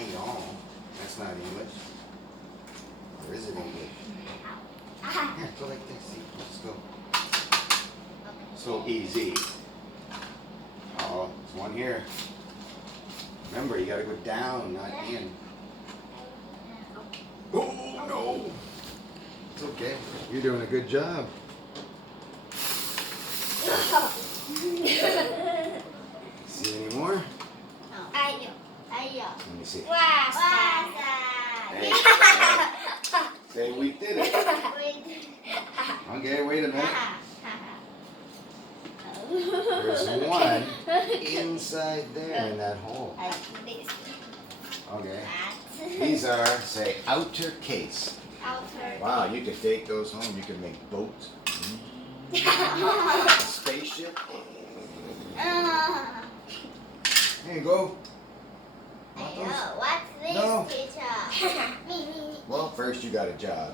Ayo. That's not English. Or is it English? Here, go like this. See, just go. So easy. Oh, there's one here. Remember, you gotta go down, not in. Oh no! It's okay. You're doing a good job. See any more? Ayo. Let me see. Wasa. Hey, say we did it. Okay, wait a minute. There's one inside there in that hole. Okay. These are, say, outer case. Wow, you could take those home. You could make boats. A spaceship. There you go. Want those? What's this, No. teacher? Well, first you got a job.